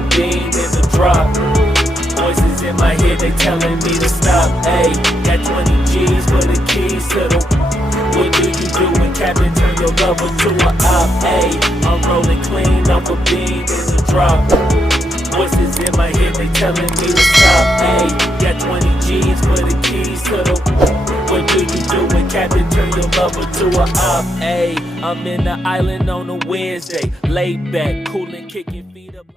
a beam in the drop. Voices in my head, they telling me to stop. Ayy, got 20 G's for the keys to the. What do you do when Captain turn your lover to a op? Ayy, I'm rolling clean off a beam in the drop. Voices in my head, they telling me to stop. Ayy, got 20 G's for the keys to the. What do you do when Captain turn your lover to a op? Ayy, I'm in the island on a Wednesday, laid back, coolin', kicking feet.